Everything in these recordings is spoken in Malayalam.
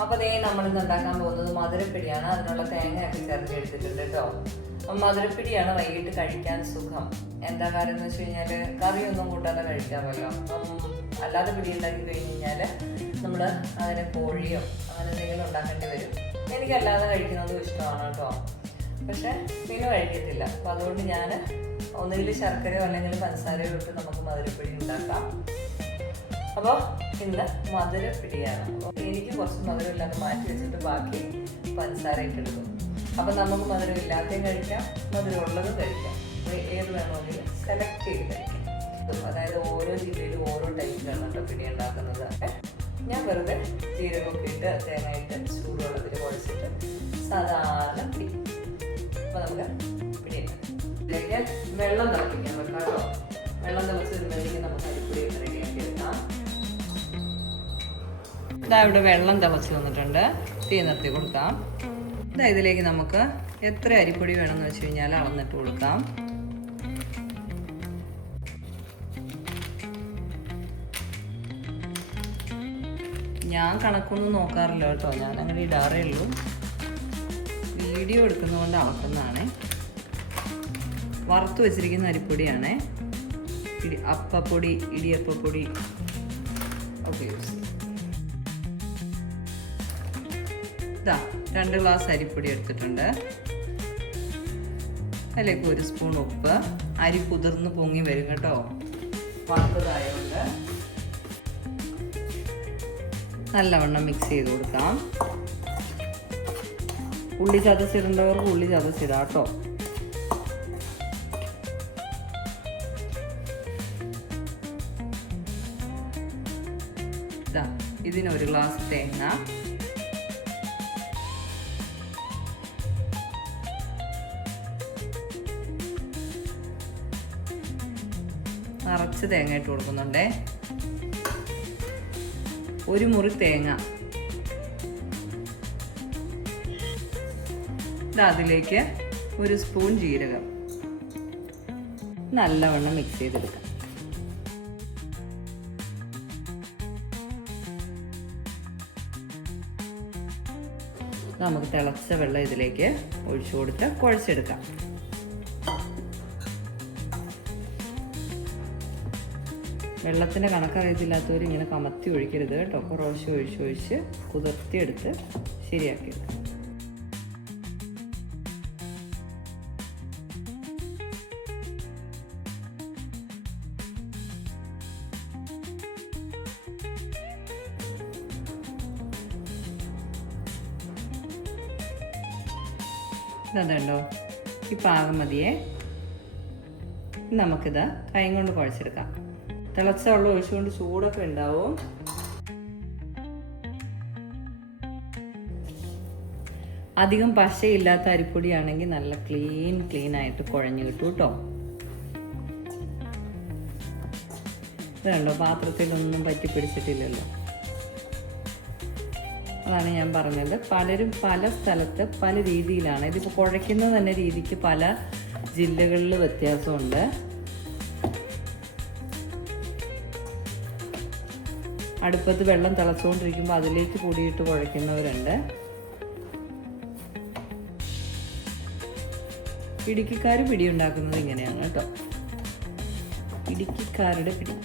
അപ്പോൾ ദേ നമ്മളിന്ന് ഉണ്ടാക്കാൻ പോകുന്നത് മധുരപ്പിടിയാണ്. അതിനുള്ള തേങ്ങയൊക്കെ ചേർത്ത് എടുത്തിട്ടുണ്ട് കേട്ടോ. അപ്പം മധുരപ്പിടിയാണ് വൈകിട്ട് കഴിക്കാൻ സുഖം. എന്താ കാര്യം എന്ന് വെച്ച് കഴിഞ്ഞാൽ കറിയൊന്നും കൂട്ടാതെ കഴിക്കാമല്ലോ. അപ്പം അല്ലാതെ പിടി ഉണ്ടാക്കി കഴിഞ്ഞ് കഴിഞ്ഞാൽ നമ്മൾ അതിന് കോഴിയോ അങ്ങനെ എന്തെങ്കിലും ഉണ്ടാക്കേണ്ടി വരും. എനിക്കല്ലാതെ കഴിക്കുന്നതും ഇഷ്ടമാണ് കേട്ടോ. പക്ഷെ പിന്നെ കഴിക്കത്തില്ല. അപ്പം അതുകൊണ്ട് ഞാൻ ഒന്നുകിൽ ശർക്കരയോ അല്ലെങ്കിൽ പഞ്ചസാരയോ ഇട്ട് നമുക്ക് മധുരപ്പിടി ഉണ്ടാക്കാം. അപ്പോൾ ഇന്ന് മധുരപ്പിടിയാണ്. അപ്പോൾ എനിക്ക് കുറച്ച് മധുരമില്ലാതെ മാറ്റി വെച്ചിട്ട് ബാക്കി പഞ്ചസാര ഇട്ടെടുക്കും. അപ്പം നമുക്ക് മധുരം ഇല്ലാത്തതും കഴിക്കാം, മധുരമുള്ളതും കഴിക്കാം. ഏത് വേണമെങ്കിലും സെലക്ട് ചെയ്ത് കഴിക്കാം. അതായത് ഓരോ ജില്ലയിലും ഓരോ ടൈപ്പിലാണ് കേട്ടോ പിടി ഉണ്ടാക്കുന്നത്. ഞാൻ വെറുതെ ജീരകമൊക്കെ ഇട്ട് തേങ്ങയിട്ട് ചൂടുവെള്ളത്തിൽ കുഴച്ചിട്ട് സാധാരണ പിടി. അപ്പോൾ നമുക്ക് പിടിയുണ്ട്. ഇതിലേക്ക് വെള്ളം തിളപ്പിക്കാൻ വെക്കാം കേട്ടോ. വെള്ളം തിളച്ച് വരുമ്പോഴേക്കും നമുക്ക് അരിപ്പൊടി റെഡിയാക്കി എടുക്കാം. ഇതാ ഇവിടെ വെള്ളം തിളച്ച് വന്നിട്ടുണ്ട്. തീ നിർത്തി കൊടുക്കാം. ഇതാ ഇതിലേക്ക് നമുക്ക് എത്ര അരിപ്പൊടി വേണമെന്ന് വെച്ച് കഴിഞ്ഞാൽ അളന്നിട്ട് കൊടുക്കാം. ഞാൻ കണക്കൊന്നും നോക്കാറില്ല കേട്ടോ. ഞാൻ അങ്ങനെ ഇടാറേ ഉള്ളൂ. വീഡിയോ എടുക്കുന്നതുകൊണ്ട് അളക്കുന്നതാണ്. വറുത്ത് വെച്ചിരിക്കുന്ന അരിപ്പൊടിയാണ്. അപ്പപ്പൊടി, ഇടിയപ്പപ്പൊടി ഒക്കെ യൂസ് ചെയ്യും. ഇതാ 2 ഗ്ലാസ് അരിപ്പൊടി എടുത്തിട്ടുണ്ട്. അതിലേക്ക് 1 സ്പൂൺ ഉപ്പ്. അരി കുതിർന്ന് പൊങ്ങി വരും കേട്ടോ, വറുത്തതായതുകൊണ്ട്. നല്ലവണ്ണം മിക്സ് ചെയ്ത് കൊടുക്കാം. ഉള്ളി ചതച്ചിടേണ്ടവർക്ക് ഉള്ളി ചതച്ചിടാം കേട്ടോ. ഇതിന് 1 ഗ്ലാസ് തേങ്ങ, നിറച്ച് തേങ്ങ ഇട്ട് കൊടുക്കുന്നുണ്ടേ. 1 മുറി തേങ്ങ. അതിലേക്ക് 1 സ്പൂൺ ജീരകം. നല്ലവണ്ണം മിക്സ് ചെയ്തെടുക്കാം. നമുക്ക് തിളച്ച വെള്ളം ഇതിലേക്ക് ഒഴിച്ചു കൊടുത്ത് കുഴച്ചെടുക്കാം. വെള്ളത്തിൻ്റെ കണക്കറിയത്തില്ലാത്തവർ ഇങ്ങനെ കമത്തി ഒഴിക്കരുത് കേട്ടോ. കുറേശ്ശെ ഒഴിച്ച് കുതിർത്തിയെടുത്ത് ശരിയാക്കിയെടുക്കാം. ഇതുണ്ടോ, ഈ പാകം മതിയേ. നമുക്കിത് കൈ കൊണ്ട് കുഴച്ചെടുക്കാം. തിളച്ച വെള്ളം ഒഴിച്ചുകൊണ്ട് ചൂടൊക്കെ ഉണ്ടാവും. അധികം പശയില്ലാത്ത അരിപ്പൊടിയാണെങ്കിൽ നല്ല ക്ലീൻ ആയിട്ട് കുഴഞ്ഞു കിട്ടും കേട്ടോ. ഇതുണ്ടോ, പാത്രത്തിലൊന്നും പറ്റി പിടിച്ചിട്ടില്ലല്ലോ. അതാണ് ഞാൻ പറഞ്ഞത്. പലരും പല സ്ഥലത്ത് പല രീതിയിലാണ്. ഇതിപ്പോൾ കുഴയ്ക്കുന്നത് തന്നെ രീതിക്ക് പല ജില്ലകളിൽ വ്യത്യാസമുണ്ട്. അടുപ്പത്ത് വെള്ളം തിളച്ചുകൊണ്ടിരിക്കുമ്പോൾ അതിലേക്ക് പൊടിയിട്ട് കുഴയ്ക്കുന്നവരുണ്ട്. ഇടുക്കിക്കാർ പിടി ഉണ്ടാക്കുന്നത് ഇങ്ങനെയാണ് കേട്ടോ. ഇടുക്കിക്കാരുടെ പിടി.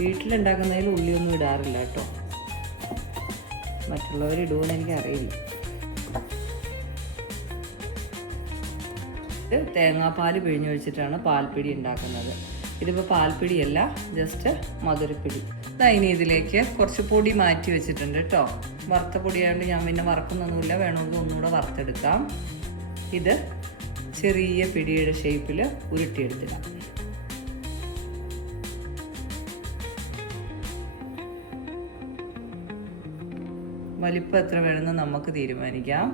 വീട്ടിലുണ്ടാക്കുന്നതിൽ ഉള്ളിയൊന്നും ഇടാറില്ല കേട്ടോ. മറ്റുള്ളവർ ഇടുമെന്ന് എനിക്കറിയില്ല. ഇത് തേങ്ങാപ്പാൽ പിഴിഞ്ഞൊഴിച്ചിട്ടാണ് പാൽപ്പിടി ഉണ്ടാക്കുന്നത്. ഇതിപ്പോൾ പാൽപ്പിടിയല്ല, ജസ്റ്റ് മധുരപ്പിടി. ഇനി ഇതിലേക്ക് കുറച്ച് പൊടി മാറ്റി വെച്ചിട്ടുണ്ട് കേട്ടോ. വറുത്ത പൊടിയായതുകൊണ്ട് ഞാൻ പിന്നെ വറക്കുന്നൊന്നുമില്ല. വേണമെങ്കിൽ ഒന്നുകൂടെ വറുത്തെടുക്കാം. ഇത് ചെറിയ പിടിയുടെ ഷേപ്പിൽ ഉരുട്ടിയെടുത്തിടാം. വലിപ്പം എത്ര വേണമെന്ന് നമുക്ക് തീരുമാനിക്കാം.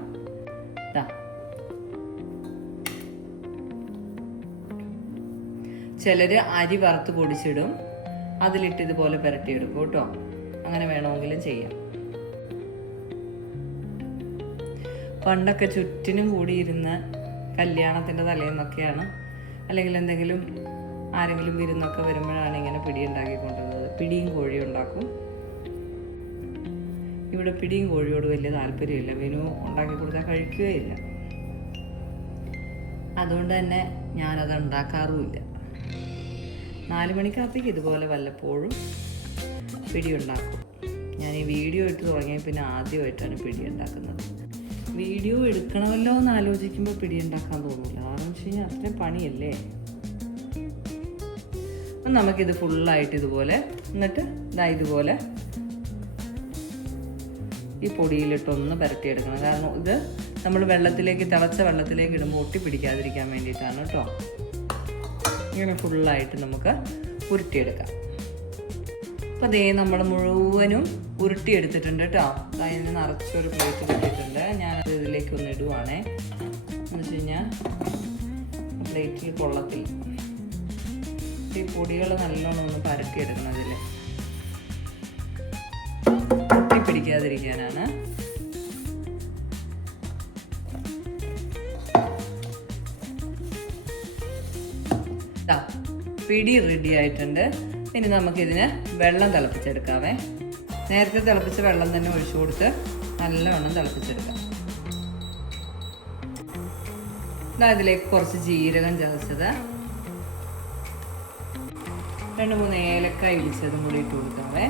ചിലർ അരി വറുത്ത് പൊടിച്ചിടും, അതിലിട്ട് ഇതുപോലെ പുരട്ടിയെടുക്കും കേട്ടോ. അങ്ങനെ വേണമെങ്കിലും ചെയ്യാം. പണ്ടൊക്കെ ചുറ്റിനും കൂടിയിരുന്ന് കല്യാണത്തിൻ്റെ തലേന്നൊക്കെയാണ്, അല്ലെങ്കിൽ എന്തെങ്കിലും ആരെങ്കിലും വിരുന്നൊക്കെ വരുമ്പോഴാണ് ഇങ്ങനെ പിടി ഉണ്ടാക്കിക്കൊണ്ടിരുന്നത്. പിടിയും കോഴിയും ഉണ്ടാക്കും. ഇവിടെ പിടിയും കോഴിയോട് വലിയ താല്പര്യമില്ല. വിനു ഉണ്ടാക്കി കൊടുത്താൽ കഴിക്കുകയില്ല. അതുകൊണ്ട് തന്നെ ഞാനത് ഉണ്ടാക്കാറുമില്ല. 4 മണിക്കകത്തേക്ക് ഇതുപോലെ വല്ലപ്പോഴും പിടി ഉണ്ടാക്കും. ഞാൻ ഈ വീഡിയോ ഇട്ട് തുടങ്ങിയ പിന്നെ ആദ്യമായിട്ടാണ് പിടി ഉണ്ടാക്കുന്നത്. വീഡിയോ എടുക്കണമല്ലോ എന്ന് ആലോചിക്കുമ്പോൾ പിടി ഉണ്ടാക്കാൻ തോന്നില്ല. കാരണം വെച്ച് കഴിഞ്ഞാൽ അത്രയും പണിയല്ലേ. അപ്പം നമുക്കിത് ഫുള്ളായിട്ട് ഇതുപോലെ എന്നിട്ട് ഇതുപോലെ ഈ പൊടിയിലിട്ടൊന്ന് പുരട്ടിയെടുക്കണം. കാരണം ഇത് നമ്മൾ തിളച്ച വെള്ളത്തിലേക്ക് ഇടുമ്പോൾ ഒട്ടിപ്പിടിക്കാതിരിക്കാൻ വേണ്ടിയിട്ടാണ് കേട്ടോ. ഇങ്ങനെ ഫുള്ളായിട്ട് നമുക്ക് ഉരുട്ടിയെടുക്കാം. അപ്പോൾ അതേ നമ്മൾ മുഴുവനും ഉരുട്ടിയെടുത്തിട്ടുണ്ട് കേട്ടോ. അതിന് നിറച്ചൊരു പ്ലേറ്റ് കിട്ടിയിട്ടുണ്ട്. ഞാനത് ഇതിലേക്ക് ഒന്ന് ഇടുവാണേ. എന്ന് വെച്ച് കഴിഞ്ഞാൽ പ്ലേറ്റിൽ കൊള്ളത്തില്ല. ഈ പൊടികൾ നല്ലോണം ഒന്ന് പരട്ടിയെടുക്കണം. അതിൽ ഒട്ടിപ്പിടിക്കാതിരിക്കാനാണ്. പിടി റെഡി ആയിട്ടുണ്ട്. ഇനി നമുക്കിതിന് വെള്ളം തിളപ്പിച്ചെടുക്കാവേ. നേരത്തെ തിളപ്പിച്ച വെള്ളം തന്നെ ഒഴിച്ചു കൊടുത്ത് നല്ലവണ്ണം തിളപ്പിച്ചെടുക്കാം. ഇതിലേക്ക് കുറച്ച് ജീരകം ചതച്ചത്, 2-3 ഏലക്കായ ഇടിച്ചതും കൂടി ഇട്ട് കൊടുക്കാവേ.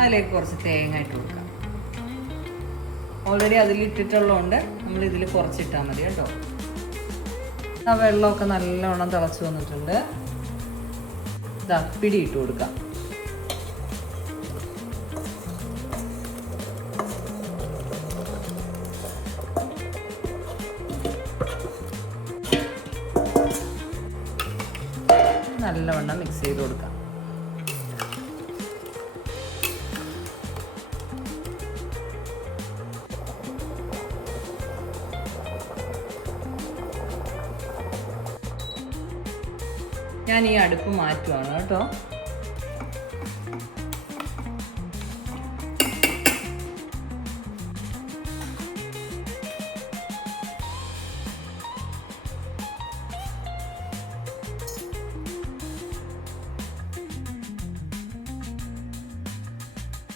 അതിലേക്ക് കുറച്ച് തേങ്ങ ഇട്ട് കൊടുക്കാം. ഓൾറെഡി അതിലിട്ടിട്ടുള്ളതുകൊണ്ട് നമ്മൾ ഇതിൽ കുറച്ചിട്ടാൽ മതി കേട്ടോ. ആ വെള്ളമൊക്കെ നല്ലവണ്ണം തിളച്ച് വന്നിട്ടുണ്ട്. പിടി ഇട്ട് കൊടുക്കാം. നല്ലവണ്ണം മിക്സ് ചെയ്ത് കൊടുക്കാം. ഞാൻ ഈ അടുപ്പ് മാറ്റുവാണ് കേട്ടോ.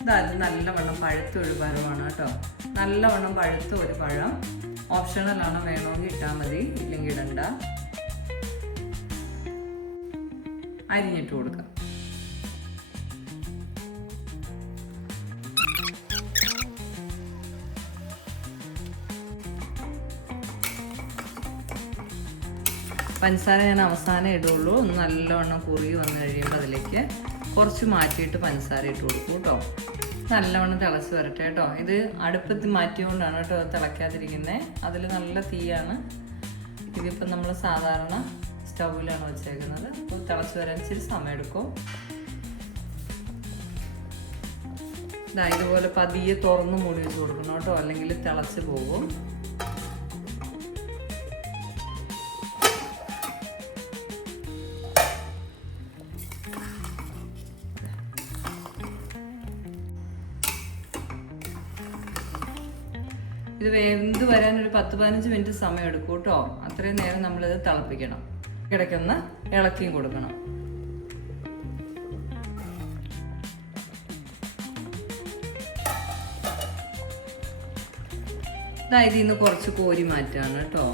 ഇത് നല്ലവണ്ണം പഴുത്ത ഒരു പഴമാണ് കേട്ടോ. നല്ലവണ്ണം പഴുത്ത ഒരു പഴം. ഓപ്ഷണലാണ്, വേണമെങ്കിൽ ഇട്ടാൽ മതി, ഇല്ലെങ്കിൽ ഇടണ്ട. അരിഞ്ഞിട്ട് കൊടുക്കാം. പഞ്ചസാര ഞാൻ അവസാനം ഇടുള്ളൂ. ഒന്ന് നല്ലവണ്ണം കുറുകി വന്നു കഴിയുമ്പോൾ അതിലേക്ക് കുറച്ച് മാറ്റിയിട്ട് പഞ്ചസാര ഇട്ട് കൊടുക്കും കേട്ടോ. നല്ലവണ്ണം തിളച്ച് വരട്ടെ കേട്ടോ. ഇത് അടുപ്പത്ത് മാറ്റിയോണ്ടാണ് കേട്ടോ തിളയ്ക്കാതിരിക്കുന്നത്. അതിൽ നല്ല തീയാണ്. ഇതിപ്പോൾ നമ്മൾ സാധാരണ സ്റ്റൗവിലാണ് വെച്ചേക്കുന്നത്. അപ്പോൾ തിളച്ച് വരാൻ ഇച്ചിരി സമയമെടുക്കും. ഇതുപോലെ പതിയെ തുറന്ന് മൂടി വെച്ച് കൊടുക്കണം കേട്ടോ, അല്ലെങ്കിൽ തിളച്ച് പോകും. ഇത് വെന്ത് വരാൻ ഒരു 10-15 മിനിറ്റ് സമയം എടുക്കും കേട്ടോ. അത്രയും നേരം നമ്മളിത് തിളപ്പിക്കണം. ഇടയ്ക്കൊന്ന് ഇളക്കിയും കൊടുക്കണം. ഇതിൽ നിന്ന് കുറച്ച് കോരി മാറ്റാണ് കേട്ടോ.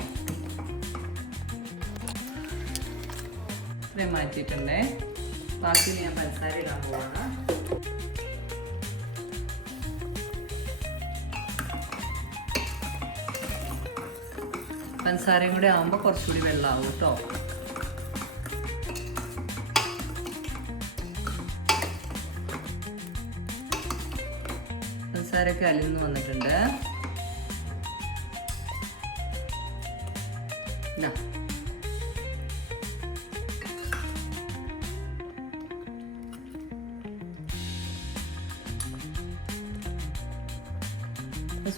ഇത്രയും മാറ്റിയിട്ടുണ്ടേ. ബാക്കി ഞാൻ പഞ്ചസാര ഇടാൻ പോവാണ്. പഞ്ചസാരയും കൂടെ ആകുമ്പോൾ കുറച്ചുകൂടി വെള്ളമാകും കേട്ടോ. പഞ്ചസാരയൊക്കെ അലിന്ന് വന്നിട്ടുണ്ട്.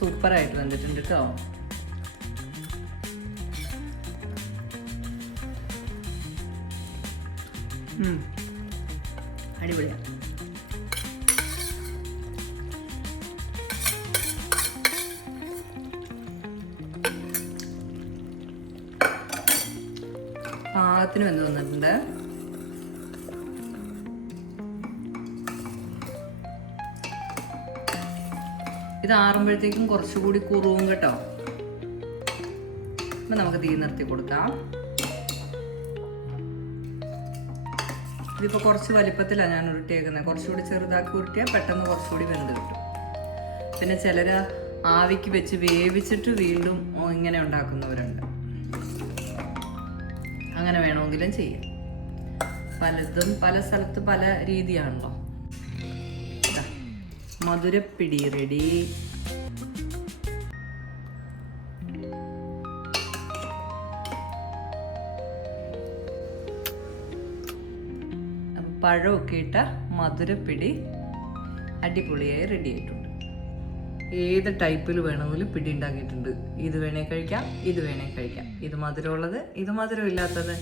സൂപ്പറായിട്ട് വന്നിട്ടുണ്ട് കേട്ടോ. അടിപൊളിയാണ്. പാകത്തിന് വെന്ത് വന്നിട്ടുണ്ട്. ഇത് ആറുമ്പോഴത്തേക്കും കുറച്ചുകൂടി കുറുവും കേട്ടോ. അപ്പം നമുക്ക് തീ നിർത്തി കൊടുക്കാം. ഇതിപ്പോൾ കുറച്ച് വലിപ്പത്തിലാണ് ഞാൻ ഉരുട്ടിയേക്കുന്നത്. കുറച്ചുകൂടി ചെറുതാക്കി ഉരുട്ടിയാൽ പെട്ടെന്ന് കുറച്ചുകൂടി വെന്ത് കിട്ടും. പിന്നെ ചിലർ ആവിക്ക് വെച്ച് വേവിച്ചിട്ട് വീണ്ടും ഇങ്ങനെ ഉണ്ടാക്കുന്നവരുണ്ട്. അങ്ങനെ വേണമെങ്കിലും ചെയ്യാം. പലതും പല സ്ഥലത്ത് പല രീതിയാണല്ലോ. മധുരപ്പിടി റെഡി. പഴമൊക്കെ ഇട്ട മധുരപ്പിടി അടിപൊളിയായി റെഡി ആയിട്ടുണ്ട്. ഏത് ടൈപ്പിൽ വേണമെങ്കിലും പിടി ഉണ്ടാക്കിയിട്ടുണ്ട്. ഇത് വേണേ കഴിക്കാം, ഇത് വേണേ കഴിക്കാം. ഇത് മധുരമുള്ളത്, ഇത് മധുരം ഇല്ലാത്തത്.